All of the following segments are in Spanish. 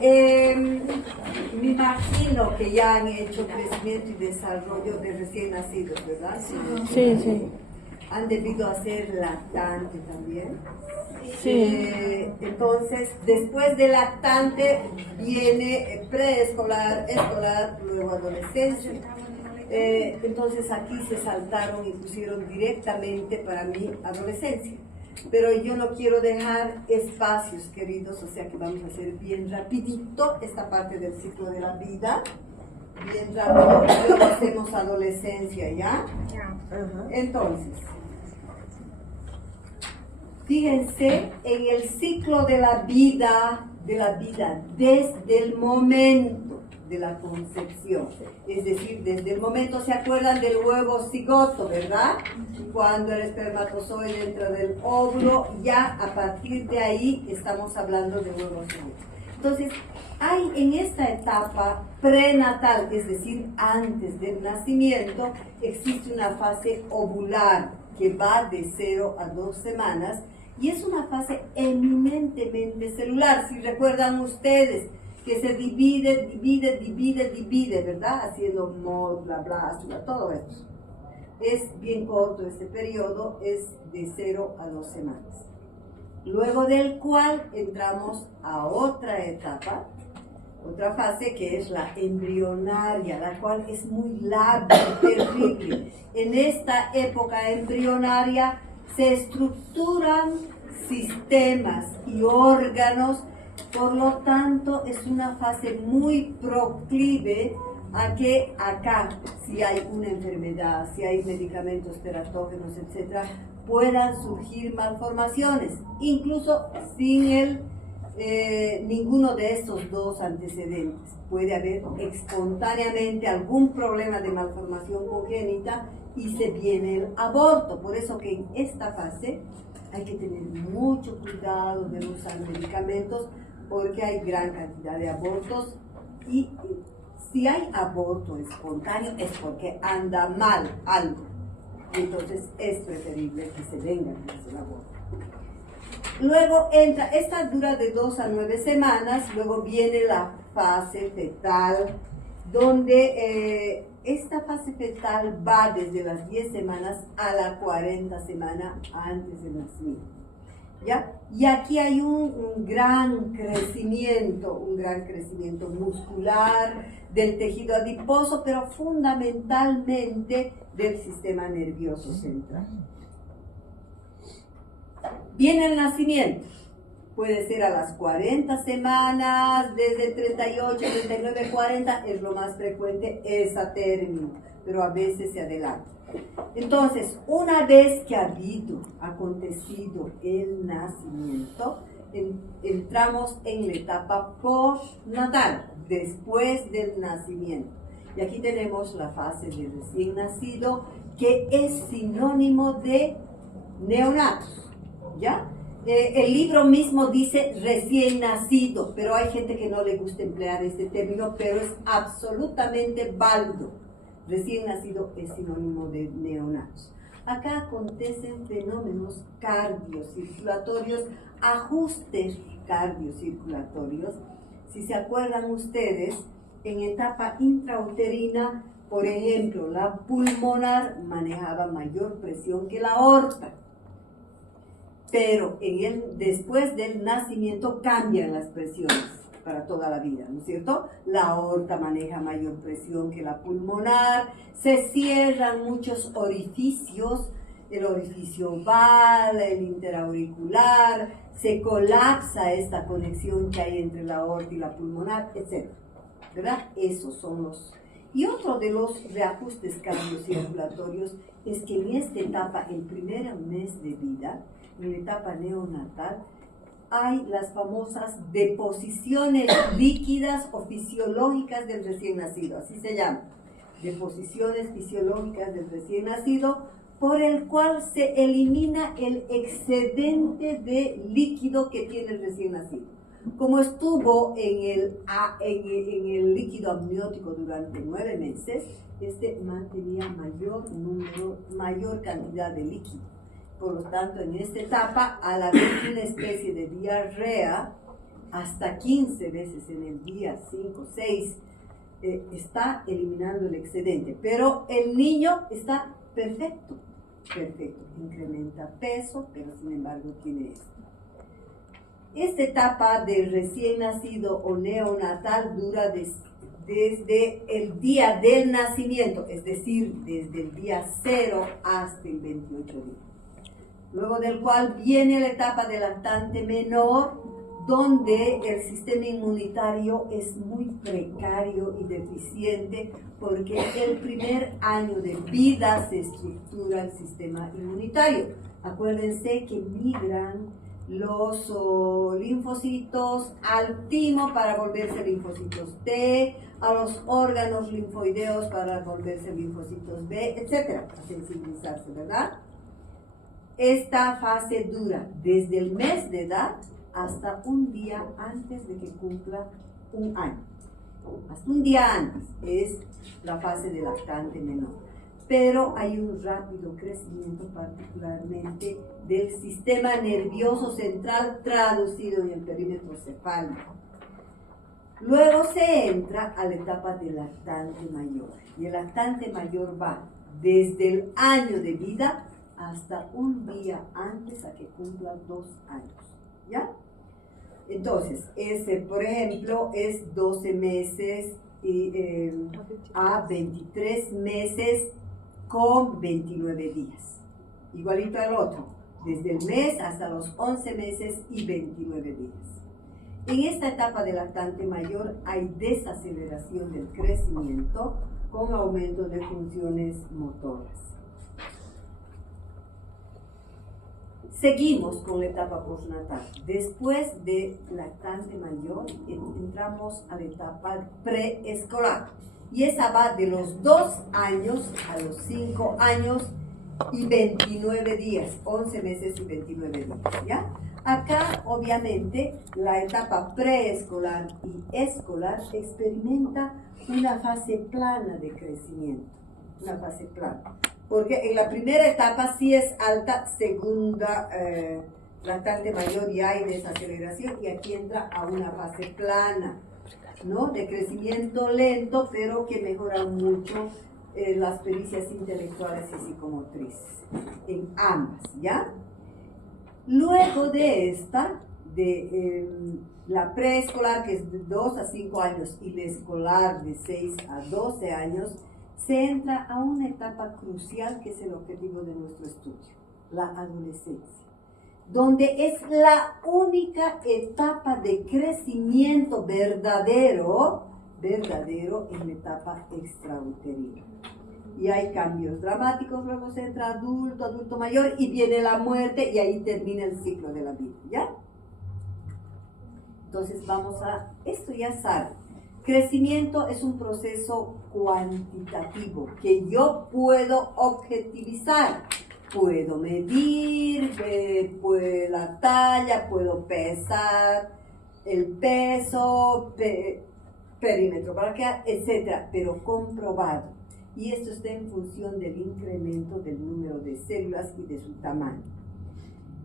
Me imagino que ya han hecho crecimiento y desarrollo de recién nacidos, ¿verdad? Sí, sí. Han debido hacer lactante también. Sí. Entonces, después de lactante viene preescolar, escolar, luego adolescencia. Entonces aquí se saltaron y pusieron directamente para mí adolescencia. Pero yo no quiero dejar espacios, queridos, o sea que vamos a hacer bien rapidito esta parte del ciclo de la vida. Bien rápido, luego hacemos adolescencia, ¿ya? Entonces, fíjense en el ciclo de la vida, desde el momento de la concepción, es decir, desde el momento, ¿se acuerdan del huevo cigoto, verdad? Cuando el espermatozoide entra del óvulo, ya a partir de ahí estamos hablando de huevo cigoto. Entonces, hay en esta etapa prenatal, es decir, antes del nacimiento, existe una fase ovular que va de 0 a 2 semanas y es una fase eminentemente celular. Si recuerdan ustedes que se divide, ¿verdad? Haciendo módula, blastula, todo esto. Es bien corto este periodo, es de 0 a 2 semanas. Luego del cual entramos a otra etapa, otra fase que es la embrionaria, la cual es muy larga y terrible. En esta época embrionaria se estructuran sistemas y órganos, por lo tanto es una fase muy proclive a que acá, si hay una enfermedad, si hay medicamentos teratógenos, etc., puedan surgir malformaciones, incluso sin ninguno de estos dos antecedentes. Puede haber espontáneamente algún problema de malformación congénita y se viene el aborto. Por eso que en esta fase hay que tener mucho cuidado de usar medicamentos, porque hay gran cantidad de abortos y si hay aborto espontáneo es porque anda mal algo. Entonces es preferible que se venga a hacer el aborto. Luego entra, esta dura de 2 a 9 semanas, luego viene la fase fetal, donde esta fase fetal va desde las 10 semanas a la 40 semana antes del nacimiento. ¿Ya? Y aquí hay un gran crecimiento muscular del tejido adiposo, pero fundamentalmente del sistema nervioso central. Viene el nacimiento, puede ser a las 40 semanas, desde 38, 39, 40, es lo más frecuente, es a término, pero a veces se adelanta. Entonces, una vez que ha acontecido el nacimiento, entramos en la etapa postnatal, después del nacimiento. Y aquí tenemos la fase de recién nacido, que es sinónimo de neonatos, ¿ya? El libro mismo dice recién nacido, pero hay gente que no le gusta emplear este término, pero es absolutamente válido. Recién nacido es sinónimo de neonatos. Acá acontecen fenómenos cardiocirculatorios, ajustes cardiocirculatorios. Si se acuerdan ustedes, en etapa intrauterina, por ejemplo, la pulmonar manejaba mayor presión que la aorta. Pero después del nacimiento cambian las presiones para toda la vida, ¿no es cierto? La aorta maneja mayor presión que la pulmonar, se cierran muchos orificios, el orificio oval, el interauricular, se colapsa esta conexión que hay entre la aorta y la pulmonar, etc. ¿Verdad? Esos son los... Y otro de los reajustes cardiocirculatorios es que en esta etapa, el primer mes de vida, en la etapa neonatal, hay las famosas deposiciones líquidas o fisiológicas del recién nacido, así se llama, deposiciones fisiológicas del recién nacido, por el cual se elimina el excedente de líquido que tiene el recién nacido. Como estuvo en el líquido amniótico durante 9 meses, mantenía mayor cantidad de líquido. Por lo tanto, en esta etapa, al haber una especie de diarrea, hasta 15 veces en el día, 5, 6, está eliminando el excedente. Pero el niño está perfecto, perfecto. Incrementa peso, pero sin embargo tiene esto. Esta etapa del recién nacido o neonatal dura desde el día del nacimiento, es decir, desde el día 0 hasta el 28 días. Luego del cual viene la etapa del lactante menor, donde el sistema inmunitario es muy precario y deficiente, porque el primer año de vida se estructura el sistema inmunitario. Acuérdense que migran los linfocitos al timo para volverse linfocitos T, a los órganos linfoideos para volverse linfocitos B, etc. Para sensibilizarse, ¿verdad? Esta fase dura desde el mes de edad hasta un día antes de que cumpla un año. Hasta un día antes es la fase del lactante menor. Pero hay un rápido crecimiento, particularmente del sistema nervioso central traducido en el perímetro cefálico. Luego se entra a la etapa del lactante mayor. Y el lactante mayor va desde el año de vida hasta un día antes a que cumpla 2 años. ¿Ya? Entonces, ese, por ejemplo, es 12 meses a 23 meses con 29 días. Igualito al otro, desde el mes hasta los 11 meses y 29 días. En esta etapa del lactante mayor hay desaceleración del crecimiento con aumento de funciones motoras. Seguimos con la etapa postnatal. Después de lactante mayor, entramos a la etapa preescolar. Y esa va de los 2 años a los 5 años y 29 días, 11 meses y 29 días, ¿ya? Acá, obviamente, la etapa preescolar y escolar experimenta una fase plana de crecimiento, una fase plana. Porque en la primera etapa sí es alta, segunda, lactante mayor y hay desaceleración, y aquí entra a una fase plana, ¿no? De crecimiento lento, pero que mejora mucho las pericias intelectuales y psicomotrices, en ambas, ¿ya? Luego de esta, la preescolar, que es de 2 a 5 años, y la escolar de 6 a 12 años, se entra a una etapa crucial que es el objetivo de nuestro estudio, la adolescencia, donde es la única etapa de crecimiento verdadero en la etapa extrauterina. Y hay cambios dramáticos, luego se entra adulto mayor y viene la muerte y ahí termina el ciclo de la vida, ¿ya? Entonces vamos a, esto ya saben, crecimiento es un proceso cuantitativo que yo puedo objetivizar. Puedo medir, la talla, puedo pesar el peso, perímetro braquial, etc. Pero comprobado. Y esto está en función del incremento del número de células y de su tamaño.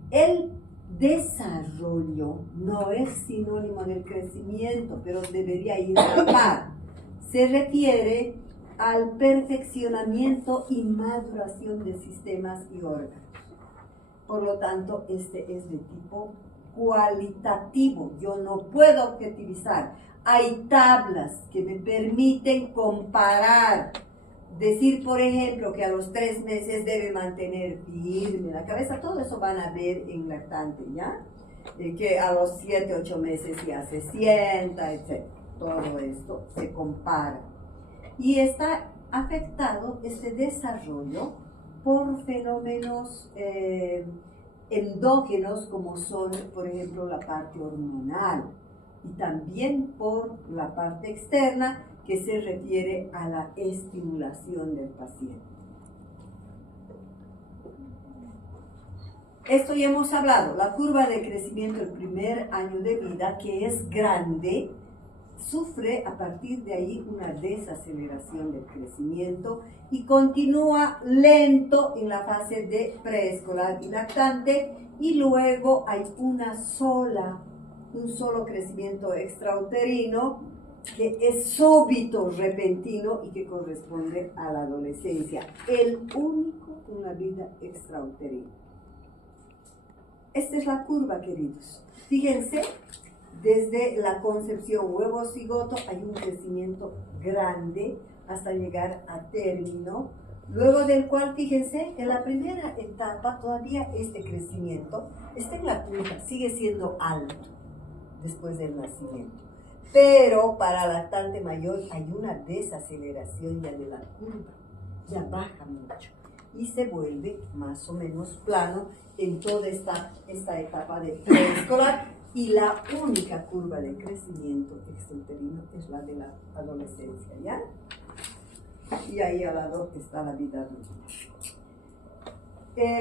El desarrollo no es sinónimo del crecimiento, pero debería ir a la par. Se refiere al perfeccionamiento y maduración de sistemas y órganos. Por lo tanto, este es de tipo cualitativo. Yo no puedo objetivizar. Hay tablas que me permiten comparar. Decir, por ejemplo, que a los 3 meses debe mantener firme la cabeza, todo eso van a ver en lactante, ¿ya? Que a los 7, 8 meses ya se sienta, etc. Todo esto se compara. Y está afectado este desarrollo por fenómenos endógenos como son, por ejemplo, la parte hormonal, y también por la parte externa, que se refiere a la estimulación del paciente. Esto ya hemos hablado, la curva de crecimiento del primer año de vida, que es grande, sufre a partir de ahí una desaceleración del crecimiento y continúa lento en la fase de preescolar y lactante, y luego hay una sola un solo crecimiento extrauterino que es súbito, repentino y que corresponde a la adolescencia. El único en la vida extrauterina. Esta es la curva, queridos. Fíjense, desde la concepción huevo-cigoto hay un crecimiento grande hasta llegar a término, luego del cual, fíjense, en la primera etapa todavía este crecimiento está en la punta, sigue siendo alto después del nacimiento. Pero para lactante mayor hay una desaceleración ya de la curva, ya baja mucho y se vuelve más o menos plano en toda esta etapa de preescolar, y la única curva de crecimiento extrauterino es la de la adolescencia, ¿ya? Y ahí al lado está la vida adulta.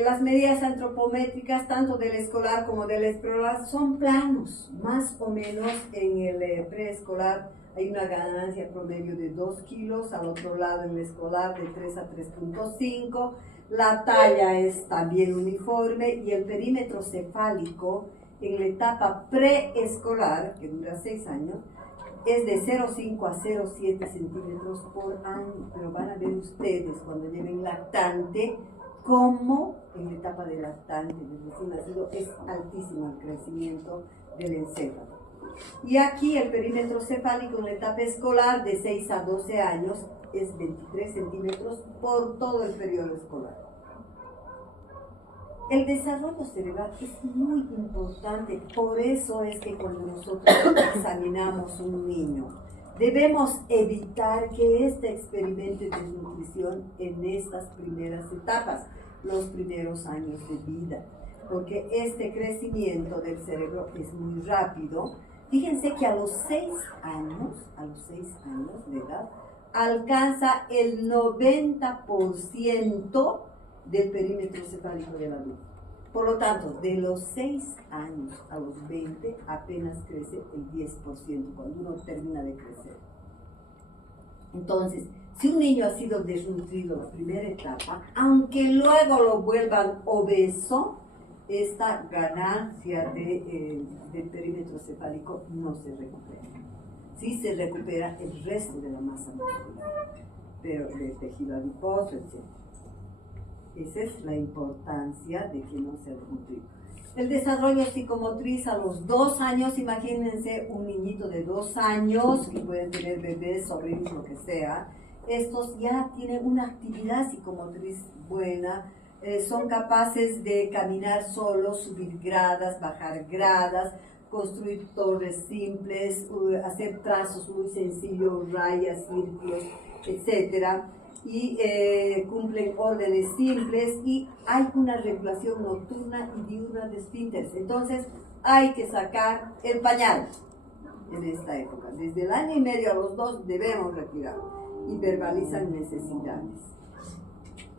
Las medidas antropométricas, tanto del escolar como del preescolar, son planos. Más o menos en el preescolar hay una ganancia promedio de 2 kilos, al otro lado en el escolar de 3 a 3.5. La talla es también uniforme y el perímetro cefálico en la etapa preescolar, que dura 6 años, es de 0,5 a 0,7 centímetros por año. Pero van a ver ustedes cuando lleven lactante, como en la etapa de lactante del recién nacido es altísimo el crecimiento del encéfalo. Y aquí el perímetro cefálico en la etapa escolar de 6 a 12 años es 23 centímetros por todo el periodo escolar. El desarrollo cerebral es muy importante, por eso es que cuando nosotros examinamos un niño, debemos evitar que éste experimente desnutrición en estas primeras etapas, los primeros años de vida, porque este crecimiento del cerebro es muy rápido. Fíjense que a los 6 años de edad, alcanza el 90% del perímetro cefálico del adulto. Por lo tanto, de los 6 años a los 20 apenas crece el 10% cuando uno termina de crecer. Entonces, si un niño ha sido desnutrido en la primera etapa, aunque luego lo vuelvan obeso, esta ganancia del perímetro cefálico no se recupera. Sí se recupera el resto de la masa muscular, pero del tejido adiposo, etc. Esa es la importancia de que no sea desnutrido. El desarrollo psicomotriz a los 2 años, imagínense un niñito de 2 años, que pueden tener bebés, sobrinos, lo que sea, estos ya tienen una actividad psicomotriz buena, son capaces de caminar solos, subir gradas, bajar gradas, construir torres simples, hacer trazos muy sencillos, rayas, círculos, etc. Y cumplen órdenes simples y hay una regulación nocturna y diurna de esfínteres. Entonces hay que sacar el pañal en esta época. Desde el año y medio a los 2 debemos retirar y verbalizan necesidades.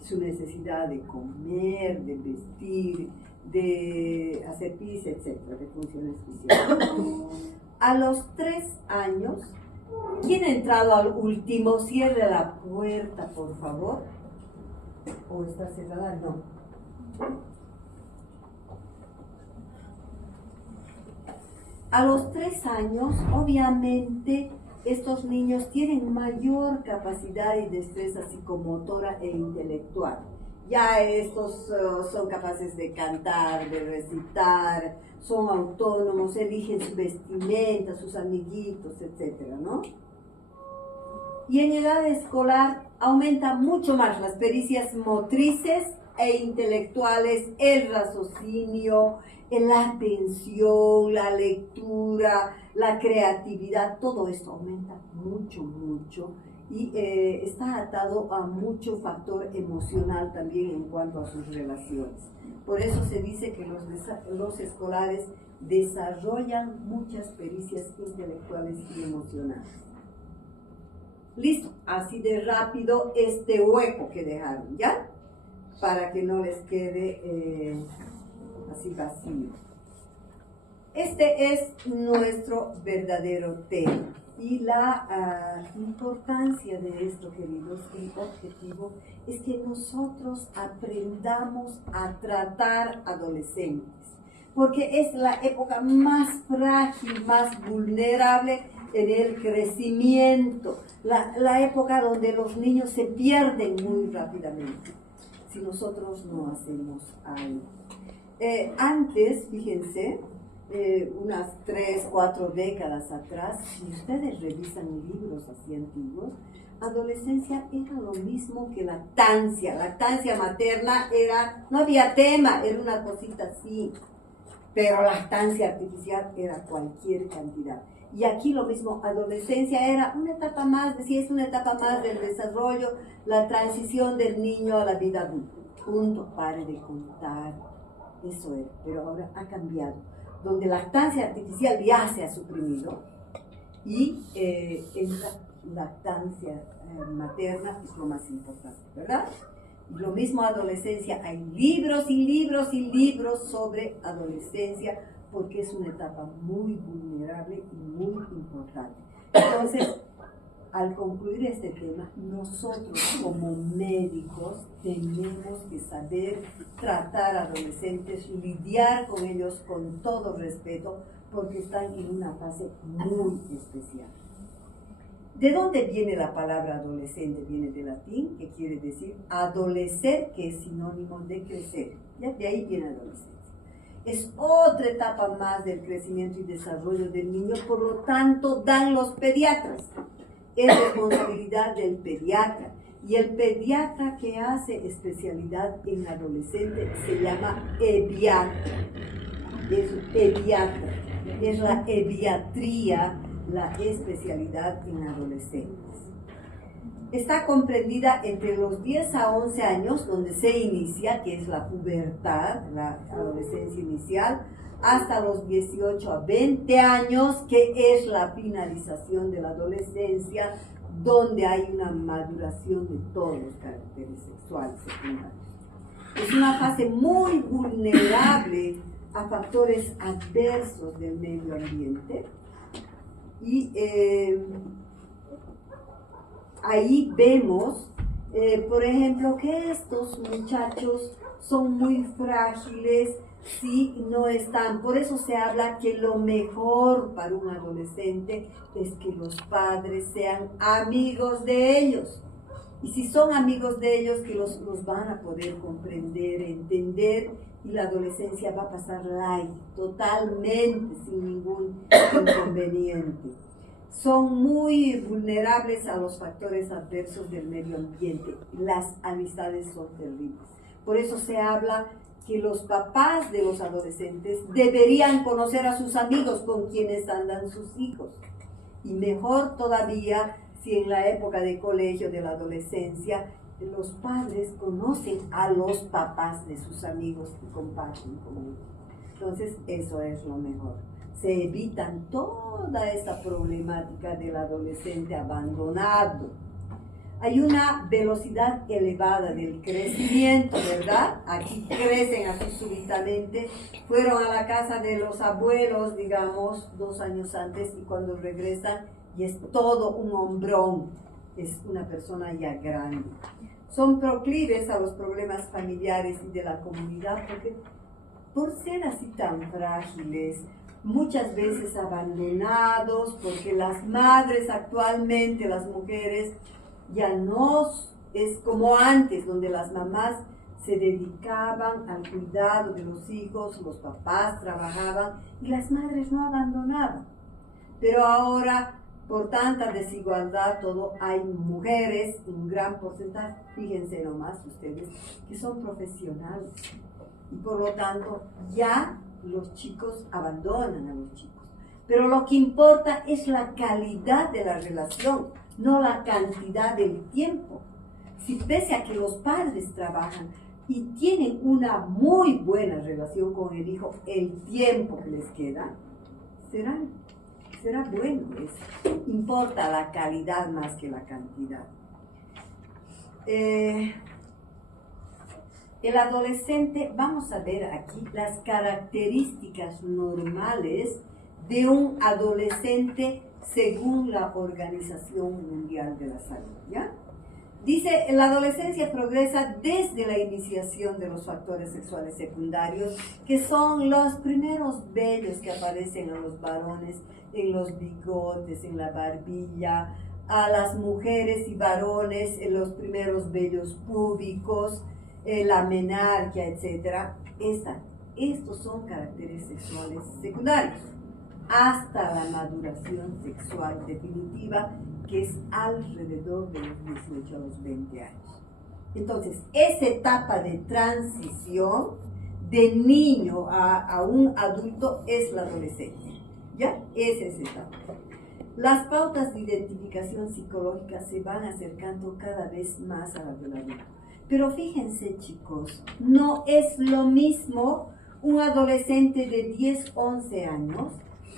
Su necesidad de comer, de vestir, de hacer pis, etc., de funciones fisiológicas. A los 3 años, ¿quién ha entrado al último? Cierre la puerta, por favor. ¿O está cerrada? No. A los 3 años, obviamente, estos niños tienen mayor capacidad y destreza psicomotora e intelectual. Ya estos son capaces de cantar, de recitar, son autónomos, eligen su vestimenta, sus amiguitos, etcétera, ¿no? Y en edad escolar aumenta mucho más las pericias motrices e intelectuales, el raciocinio, la atención, la lectura, la creatividad, todo esto aumenta mucho, mucho y está atado a mucho factor emocional también en cuanto a sus relaciones. Por eso se dice que los escolares desarrollan muchas pericias intelectuales y emocionales. Listo, así de rápido este hueco que dejaron, ¿ya? Para que no les quede así vacío. Este es nuestro verdadero tema y la importancia de esto, queridos, el objetivo es que nosotros aprendamos a tratar adolescentes. porque es la época más frágil, más vulnerable en el crecimiento, la época donde los niños se pierden muy rápidamente, si nosotros no hacemos algo. Antes, fíjense, unas 3, 4 décadas atrás, si ustedes revisan libros así antiguos, adolescencia era lo mismo que lactancia materna no había tema, era una cosita así, pero lactancia artificial era cualquier cantidad. Y aquí lo mismo, adolescencia era una etapa más, es una etapa más del desarrollo, la transición del niño a la vida adulta. Punto, pare de contar, eso era, pero ahora ha cambiado, donde lactancia artificial ya se ha suprimido y entra lactancia materna es lo más importante, ¿verdad? Y lo mismo adolescencia, hay libros y libros y libros sobre adolescencia porque es una etapa muy vulnerable y muy importante. Entonces, al concluir este tema, nosotros como médicos tenemos que saber tratar a adolescentes, lidiar con ellos con todo respeto porque están en una fase muy especial. ¿De dónde viene la palabra adolescente? Viene del latín, que quiere decir adolecer, que es sinónimo de crecer. ¿Ya? De ahí viene adolescencia. Es otra etapa más del crecimiento y desarrollo del niño, por lo tanto, dan los pediatras. Es responsabilidad del pediatra. Y el pediatra que hace especialidad en adolescente se llama pediatra. Es pediatra. Es la pediatría, la especialidad en adolescentes. Está comprendida entre los 10 a 11 años, donde se inicia, que es la pubertad, la adolescencia inicial, hasta los 18 a 20 años, que es la finalización de la adolescencia, donde hay una maduración de todos los caracteres sexuales secundarios. Es una fase muy vulnerable a factores adversos del medio ambiente y ahí vemos, por ejemplo, que estos muchachos son muy frágiles si no están. Por eso se habla que lo mejor para un adolescente es que los padres sean amigos de ellos. Y si son amigos de ellos, que los van a poder comprender, entender, y la adolescencia va a pasar light, totalmente, sin ningún inconveniente. Son muy vulnerables a los factores adversos del medio ambiente. Las amistades son terribles. Por eso se habla que los papás de los adolescentes deberían conocer a sus amigos con quienes andan sus hijos. Y mejor todavía si en la época de colegio, de la adolescencia, los padres conocen a los papás de sus amigos y comparten con ellos. Entonces, eso es lo mejor. Se evitan toda esta problemática del adolescente abandonado. Hay una velocidad elevada del crecimiento, ¿verdad? Aquí crecen así súbitamente. Fueron a la casa de los abuelos, digamos, 2 años antes, y cuando regresan, y es todo un hombrón. Es una persona ya grande. Son proclives a los problemas familiares y de la comunidad, porque por ser así tan frágiles, muchas veces abandonados, porque las madres actualmente, las mujeres, ya no es como antes, donde las mamás se dedicaban al cuidado de los hijos, los papás trabajaban y las madres no abandonaban. Pero ahora, por tanta desigualdad, hay mujeres, un gran porcentaje, fíjense nomás ustedes, que son profesionales. Y por lo tanto, ya los chicos abandonan a los chicos. Pero lo que importa es la calidad de la relación, no la cantidad del tiempo. Si pese a que los padres trabajan y tienen una muy buena relación con el hijo, el tiempo que les queda, será bueno eso. Importa la calidad más que la cantidad. El adolescente, vamos a ver aquí las características normales de un adolescente según la Organización Mundial de la Salud, ¿ya? Dice, la adolescencia progresa desde la iniciación de los factores sexuales secundarios, que son los primeros vellos que aparecen a los varones, en los bigotes, en la barbilla, a las mujeres y varones, en los primeros vellos púbicos, la menarquia, etc. Estos son caracteres sexuales secundarios, hasta la maduración sexual definitiva, que es alrededor de los 18 a los 20 años. Entonces, esa etapa de transición de niño a un adulto es la adolescencia. ¿Ya? Esa es esa etapa. Las pautas de identificación psicológica se van acercando cada vez más a la del adulto. Pero fíjense, chicos, no es lo mismo un adolescente de 10, 11 años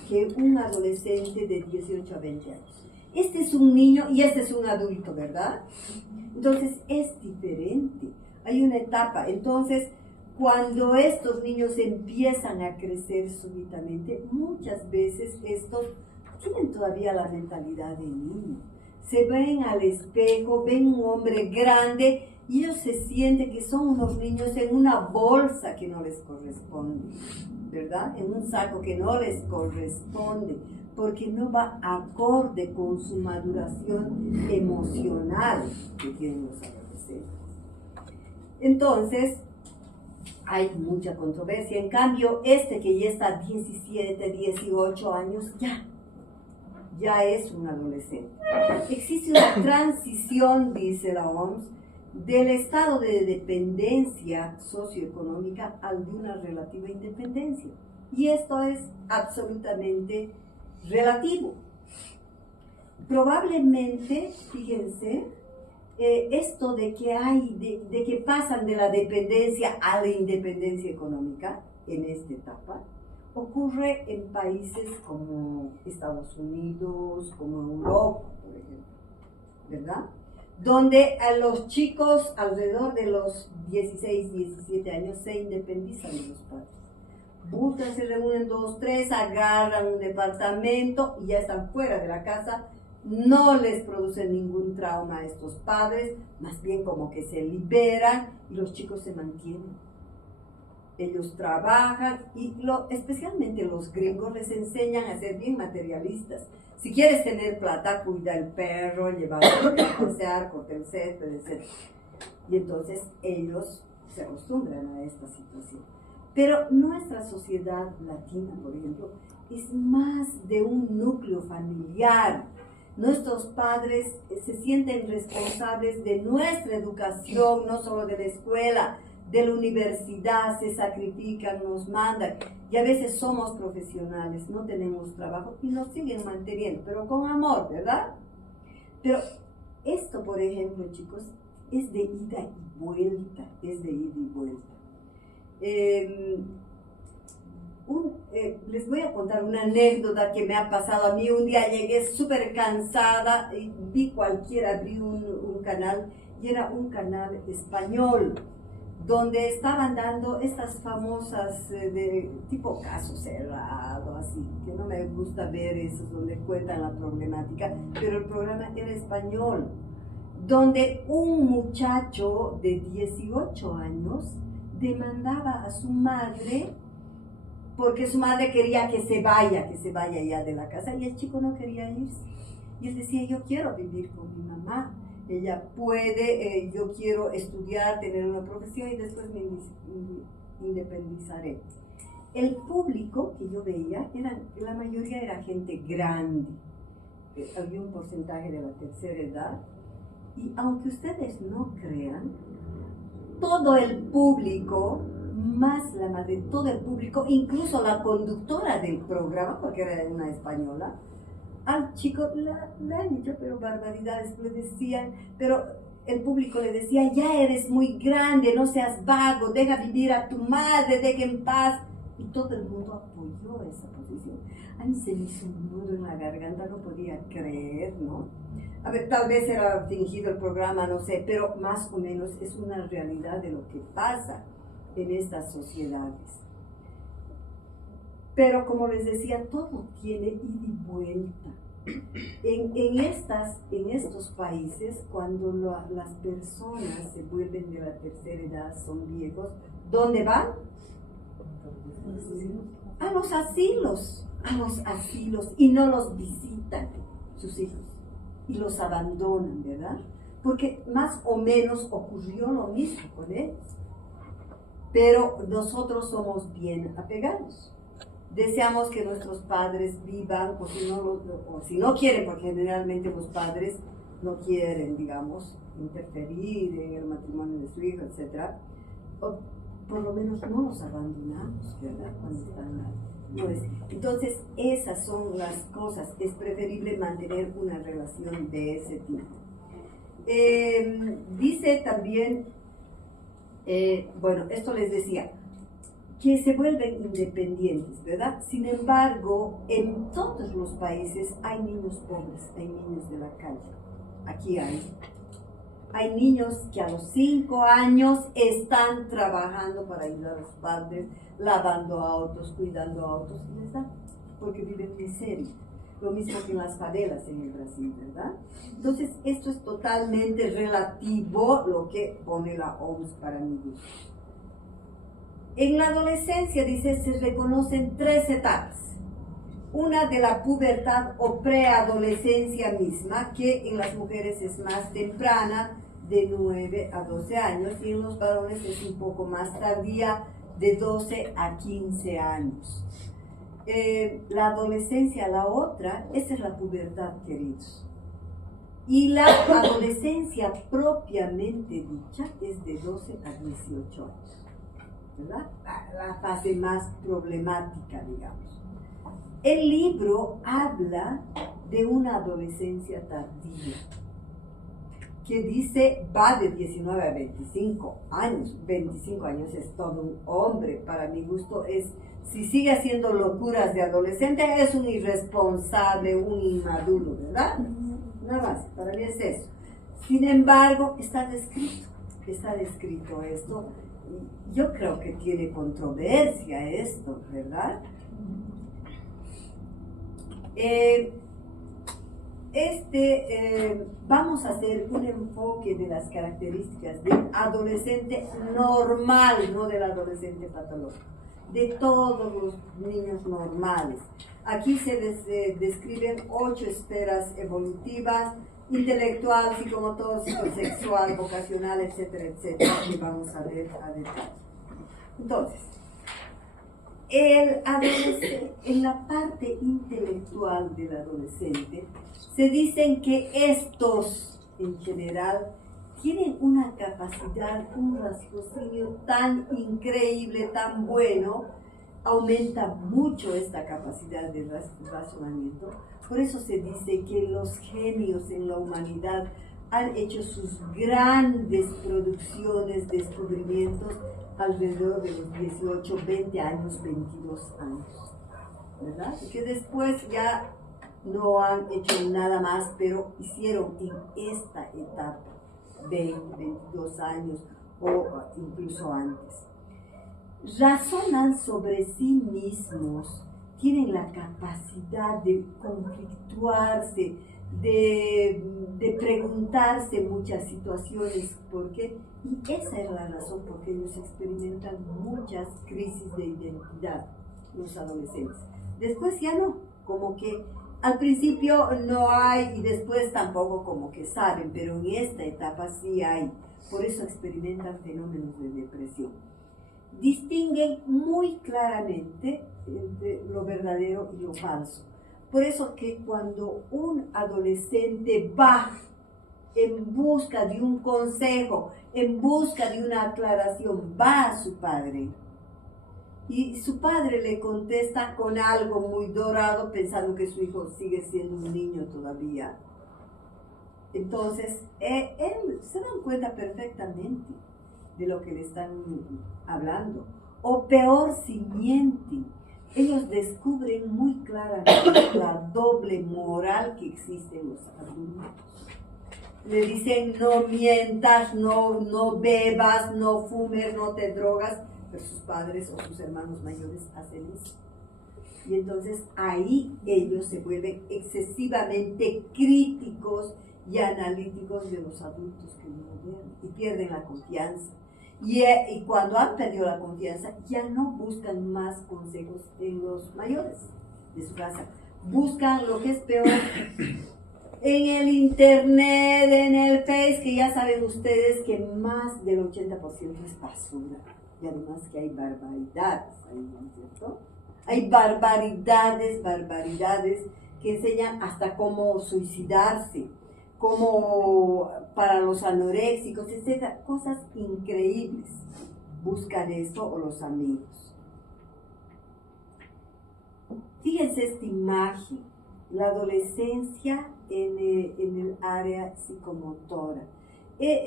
que un adolescente de 18 a 20 años. Este es un niño y este es un adulto, ¿verdad? Entonces es diferente. Hay una etapa. Entonces, cuando estos niños empiezan a crecer súbitamente, muchas veces estos tienen todavía la mentalidad de niño. Se ven al espejo, ven un hombre grande y ellos se sienten que son unos niños en una bolsa que no les corresponde, ¿verdad? En un saco que no les corresponde, porque no va acorde con su maduración emocional que tienen los adolescentes. Entonces, hay mucha controversia. En cambio, que ya está 17, 18 años, ya es un adolescente. Existe una transición, dice la OMS, del estado de dependencia socioeconómica al de una relativa independencia. Y esto es absolutamente relativo. Probablemente, fíjense, esto de que pasan de la dependencia a la independencia económica en esta etapa, ocurre en países como Estados Unidos, como Europa, por ejemplo, ¿verdad? Donde a los chicos alrededor de los 16, 17 años se independizan de los padres. Buscan, se reúnen 2, 3, agarran un departamento y ya están fuera de la casa. No les produce ningún trauma a estos padres, más bien como que se liberan y los chicos se mantienen. Ellos trabajan y especialmente los gringos les enseñan a ser bien materialistas. Si quieres tener plata, cuida el perro, llevarlo a pasear, cortar el césped, etc. Y entonces ellos se acostumbran a esta situación. Pero nuestra sociedad latina, por ejemplo, es más de un núcleo familiar. Nuestros padres se sienten responsables de nuestra educación, no solo de la escuela, de la universidad, se sacrifican, nos mandan. Y a veces somos profesionales, no tenemos trabajo y nos siguen manteniendo, pero con amor, ¿verdad? Pero esto, por ejemplo, chicos, es de ida y vuelta, les voy a contar una anécdota que me ha pasado a mí. Un día llegué súper cansada y abrí un canal y era un canal español donde estaban dando estas famosas de tipo caso cerrado, así, que no me gusta ver esos donde cuentan la problemática, pero el programa era español, donde un muchacho de 18 años demandaba a su madre porque su madre quería que se vaya ya de la casa y el chico no quería irse. Y él decía, yo quiero vivir con mi mamá, ella puede, yo quiero estudiar, tener una profesión y después me independizaré. El público que yo veía, la mayoría era gente grande, había un porcentaje de la tercera edad, y aunque ustedes no crean, todo el público, más la madre, todo el público, incluso la conductora del programa, porque era una española, al chico le han dicho pero barbaridades, le decían, pero el público le decía, ya eres muy grande, no seas vago, deja vivir a tu madre, deja en paz. Y todo el mundo apoyó esa posición. A mí se me hizo un nudo en la garganta, no podía creer, ¿no? A ver, tal vez era fingido el programa, no sé, pero más o menos es una realidad de lo que pasa en estas sociedades. Pero como les decía, todo tiene ida y vuelta. En estos países, cuando las personas se vuelven de la tercera edad, son viejos, ¿dónde van? A los asilos, y no los visitan sus hijos y los abandonan, ¿verdad? Porque más o menos ocurrió lo mismo con ellos. Pero nosotros somos bien apegados. Deseamos que nuestros padres vivan, o si no quieren, porque generalmente los padres no quieren, digamos, interferir en el matrimonio de su hijo, etc. O por lo menos no los abandonamos, ¿verdad? Cuando están pues, entonces, esas son las cosas. Es preferible mantener una relación de ese tipo. Dice también, bueno, esto les decía, que se vuelven independientes, ¿verdad? Sin embargo, en todos los países hay niños pobres, hay niños de la calle. Aquí hay niños que a los 5 años están trabajando para ayudar a los padres, lavando autos, cuidando autos, y les dan, porque viven miseria. Lo mismo que en las favelas en el Brasil, ¿verdad? Entonces, esto es totalmente relativo lo que pone la OMS para mi gusto. En la adolescencia, dice, se reconocen 3 etapas. Una de la pubertad o preadolescencia misma, que en las mujeres es más temprana, de 9 a 12 años, y en los varones es un poco más tardía, de 12 a 15 años. La adolescencia, la otra, esa es la pubertad, queridos. Y la adolescencia propiamente dicha es de 12 a 18 años, ¿verdad? La fase más problemática, digamos. El libro habla de una adolescencia tardía, que dice va de 19 a 25 años. 25 años es todo un hombre, para mi gusto es, si sigue haciendo locuras de adolescente, es un irresponsable, un inmaduro, ¿verdad? Nada más, para mí es eso. Sin embargo, está descrito esto. Yo creo que tiene controversia esto, ¿verdad? Vamos a hacer un enfoque de las características del adolescente normal, no del adolescente patológico, de todos los niños normales. Aquí se describen 8 esferas evolutivas: intelectual, psicomotor, psicosexual, vocacional, etcétera, etcétera, que vamos a ver a detalle. Entonces, en la parte intelectual del adolescente, se dicen que estos, en general, tienen una capacidad, un raciocinio tan increíble, tan bueno, aumenta mucho esta capacidad de razonamiento. Por eso se dice que los genios en la humanidad han hecho sus grandes producciones, descubrimientos, alrededor de los 18, 20 años, 22 años, ¿verdad? Que después ya no han hecho nada más, pero hicieron en esta etapa, 20, 22 años o incluso antes. Razonan sobre sí mismos, tienen la capacidad de conflictuarse, de preguntarse muchas situaciones, ¿por qué? Y esa es la razón por qué ellos experimentan muchas crisis de identidad, los adolescentes. Después ya no, como que al principio no hay y después tampoco como que saben, pero en esta etapa sí hay. Por eso experimentan fenómenos de depresión. Distinguen muy claramente entre lo verdadero y lo falso. Por eso que cuando un adolescente va en busca de un consejo, en busca de una aclaración, va a su padre, y su padre le contesta con algo muy dorado, pensando que su hijo sigue siendo un niño todavía. Entonces, él se dan cuenta perfectamente de lo que le están hablando. O peor, si mienten. Ellos descubren muy claramente la doble moral que existe en los adultos. Le dicen, no mientas, no bebas, no fumes, no te drogas, pero sus padres o sus hermanos mayores hacen eso. Y entonces ahí ellos se vuelven excesivamente críticos y analíticos de los adultos que no ven y pierden la confianza. Y cuando han perdido la confianza, ya no buscan más consejos en los mayores de su casa. Buscan lo que es peor en el internet, en el Face, que ya saben ustedes que más del 80% es basura. Y además que hay barbaridades ahí, ¿no es cierto? Hay barbaridades que enseñan hasta cómo suicidarse, como para los anoréxicos, etc. Cosas increíbles. Buscan esto o los amigos. Fíjense esta imagen, la adolescencia en el área psicomotora.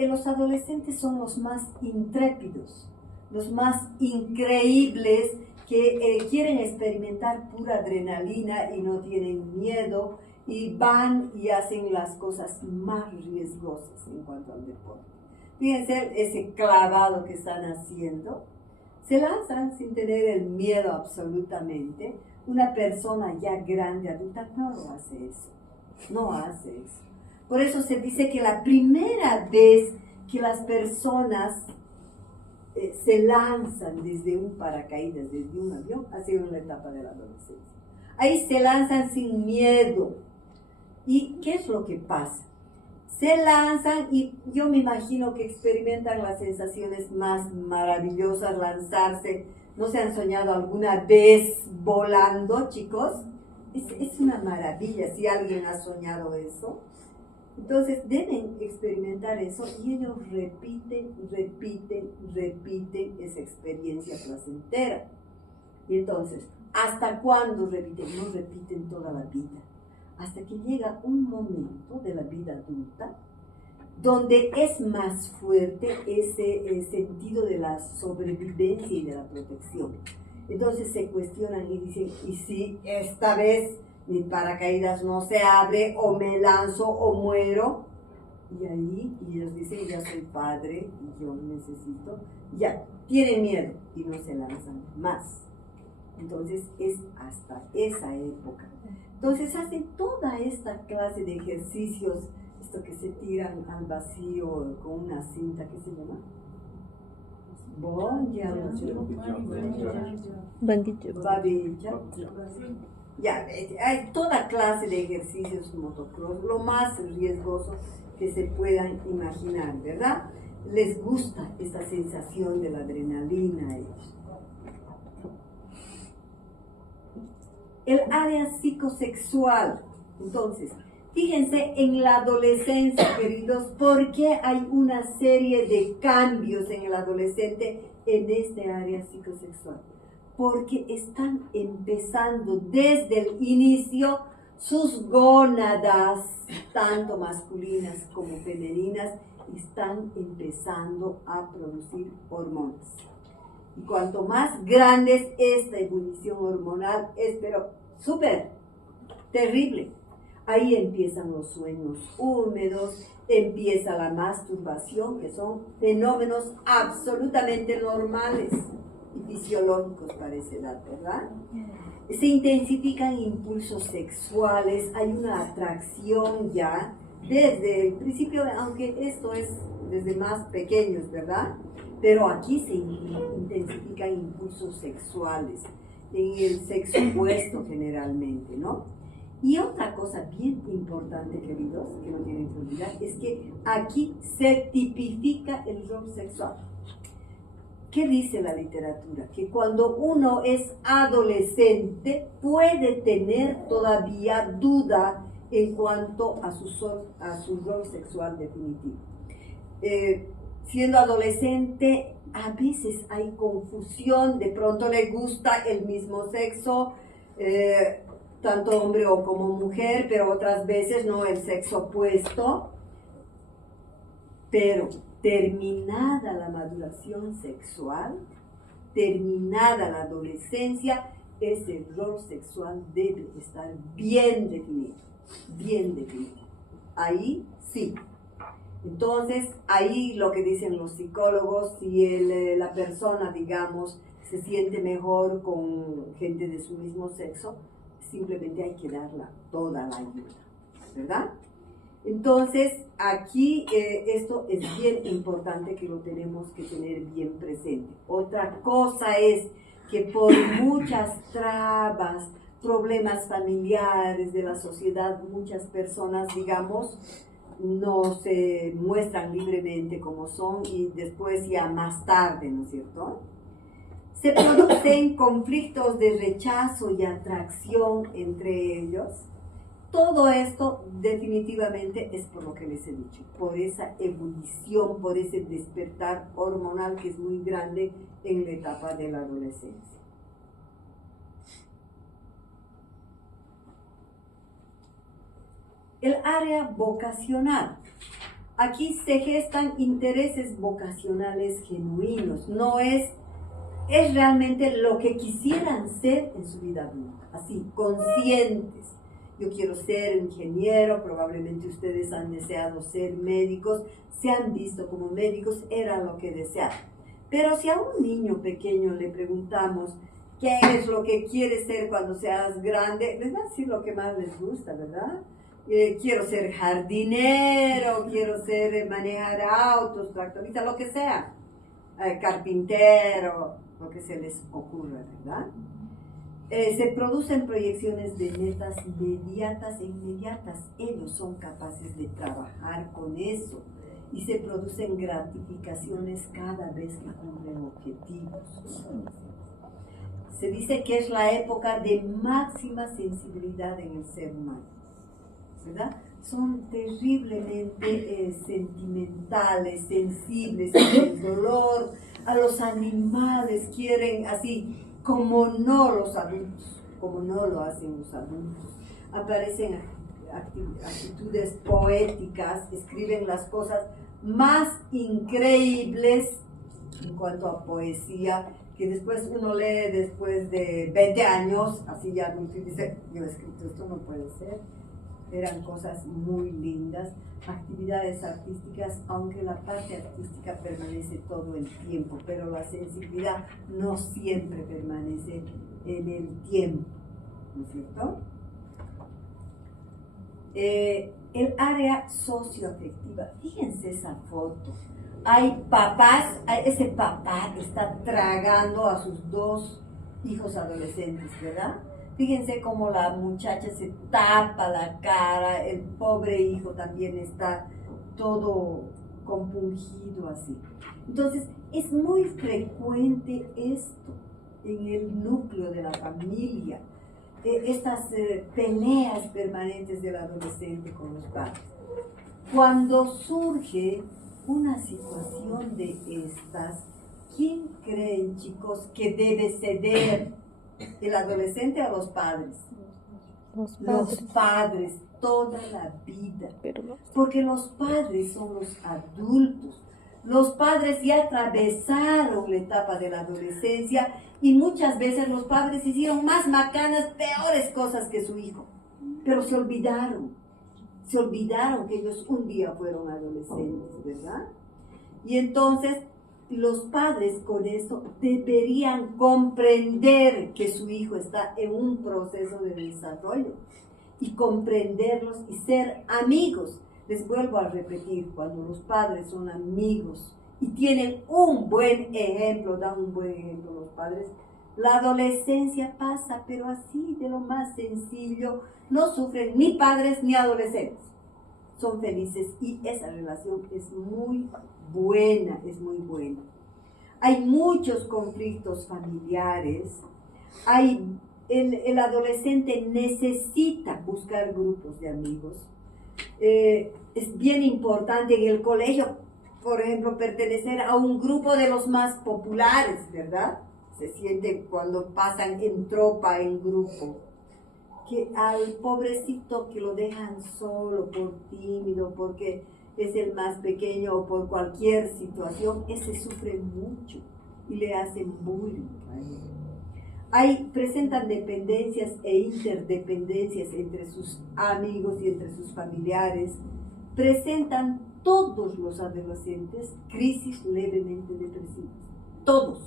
Los adolescentes son los más intrépidos, los más increíbles, que quieren experimentar pura adrenalina y no tienen miedo, y van y hacen las cosas más riesgosas en cuanto al deporte. Fíjense ese clavado que están haciendo. Se lanzan sin tener el miedo absolutamente. Una persona ya grande, adulta, no lo hace eso. No hace eso. Por eso se dice que la primera vez que las personas se lanzan desde un paracaídas, desde un avión, ha sido en la etapa de la adolescencia. Ahí se lanzan sin miedo. ¿Y qué es lo que pasa? Se lanzan y yo me imagino que experimentan las sensaciones más maravillosas, lanzarse. ¿No se han soñado alguna vez volando, chicos? Es una maravilla si alguien ha soñado eso. Entonces deben experimentar eso y ellos repiten esa experiencia placentera. Y entonces, ¿hasta cuándo repiten? No repiten toda la vida. Hasta que llega un momento de la vida adulta donde es más fuerte ese sentido de la sobrevivencia y de la protección. Entonces se cuestionan y dicen, ¿y si esta vez mi paracaídas no se abre, o me lanzo o muero? Y ahí ellos dicen, ya soy padre y yo necesito, ya, tienen miedo y no se lanzan más. Entonces es hasta esa época. Entonces hacen toda esta clase de ejercicios, esto que se tiran al vacío con una cinta, ¿qué se llama? Babilla. Ya, hay toda clase de ejercicios motocross, lo más riesgoso que se puedan imaginar, ¿verdad? Les gusta esta sensación de la adrenalina a ellos. El área psicosexual. Entonces, fíjense en la adolescencia, queridos, ¿por qué hay una serie de cambios en el adolescente en este área psicosexual? Porque están empezando desde el inicio sus gónadas, tanto masculinas como femeninas, están empezando a producir hormonas. Y cuanto más grande es esta ebullición hormonal, es pero súper terrible. Ahí empiezan los sueños húmedos, empieza la masturbación, que son fenómenos absolutamente normales y fisiológicos para esa edad, ¿verdad? Se intensifican impulsos sexuales, hay una atracción ya desde el principio, aunque esto es desde más pequeños, ¿verdad? Pero aquí se intensifican impulsos sexuales, en el sexo opuesto generalmente, ¿no? Y otra cosa bien importante, queridos, que no tienen que olvidar, es que aquí se tipifica el rol sexual. ¿Qué dice la literatura? Que cuando uno es adolescente puede tener todavía duda en cuanto a su rol sexual definitivo. Siendo adolescente, a veces hay confusión, de pronto le gusta el mismo sexo, tanto hombre o como mujer, pero otras veces no, el sexo opuesto. Pero terminada la maduración sexual, terminada la adolescencia, ese rol sexual debe estar bien definido, bien definido. Ahí sí. Entonces, ahí lo que dicen los psicólogos, si la persona, digamos, se siente mejor con gente de su mismo sexo, simplemente hay que darla toda la ayuda, ¿verdad? Entonces, aquí esto es bien importante que lo tenemos que tener bien presente. Otra cosa es que por muchas trabas, problemas familiares de la sociedad, muchas personas, digamos, no se muestran libremente como son y después ya más tarde, ¿no es cierto? Se producen conflictos de rechazo y atracción entre ellos. Todo esto definitivamente es por lo que les he dicho, por esa ebullición, por ese despertar hormonal que es muy grande en la etapa de la adolescencia. El área vocacional. Aquí se gestan intereses vocacionales genuinos, no es realmente lo que quisieran ser en su vida adulta, así, conscientes. Yo quiero ser ingeniero, probablemente ustedes han deseado ser médicos, se han visto como médicos, era lo que deseaban. Pero si a un niño pequeño le preguntamos qué es lo que quieres ser cuando seas grande, les va a decir lo que más les gusta, ¿verdad? Quiero ser jardinero, quiero ser manejar autos, tractorista, lo que sea, carpintero, lo que se les ocurra, ¿verdad? Se producen proyecciones de metas inmediatas e inmediatas. Ellos son capaces de trabajar con eso y se producen gratificaciones cada vez que cumplen objetivos. Se dice que es la época de máxima sensibilidad en el ser humano, ¿verdad? Son terriblemente sentimentales, sensibles al dolor, a los animales, quieren así, como no los adultos, como no lo hacen los adultos. Aparecen actitudes poéticas, escriben las cosas más increíbles en cuanto a poesía, que después uno lee después de 20 años, así ya adulto, y dice, yo he escrito esto, no puede ser. Eran cosas muy lindas, actividades artísticas, aunque la parte artística permanece todo el tiempo, pero la sensibilidad no siempre permanece en el tiempo, ¿no es cierto? El área socioafectiva, fíjense esa foto. Hay papás, ese papá que está tragando a sus dos hijos adolescentes, ¿verdad? Fíjense cómo la muchacha se tapa la cara, el pobre hijo también está todo compungido así. Entonces, es muy frecuente esto en el núcleo de la familia, estas peleas permanentes del adolescente con los padres. Cuando surge una situación de estas, ¿quién creen, chicos, que debe ceder? ¿El adolescente o los padres? Los padres, toda la vida. Porque los padres son los adultos. Los padres ya atravesaron la etapa de la adolescencia y muchas veces los padres hicieron más macanas, peores cosas que su hijo. Pero se olvidaron que ellos un día fueron adolescentes, ¿verdad? Y entonces los padres con esto deberían comprender que su hijo está en un proceso de desarrollo y comprenderlos y ser amigos. Les vuelvo a repetir, cuando los padres son amigos y tienen un buen ejemplo, dan un buen ejemplo los padres, la adolescencia pasa, pero así, de lo más sencillo, no sufren ni padres ni adolescentes. Son felices y esa relación es muy buena, es muy buena. Hay muchos conflictos familiares, el adolescente necesita buscar grupos de amigos. Es bien importante en el colegio, por ejemplo, pertenecer a un grupo de los más populares, ¿verdad? Se siente cuando pasan en tropa, en grupo. Que al pobrecito que lo dejan solo por tímido, porque es el más pequeño o por cualquier situación, ese sufre mucho y le hacen bullying a él. Presentan dependencias e interdependencias entre sus amigos y entre sus familiares. Presentan todos los adolescentes crisis levemente depresivas. Todos.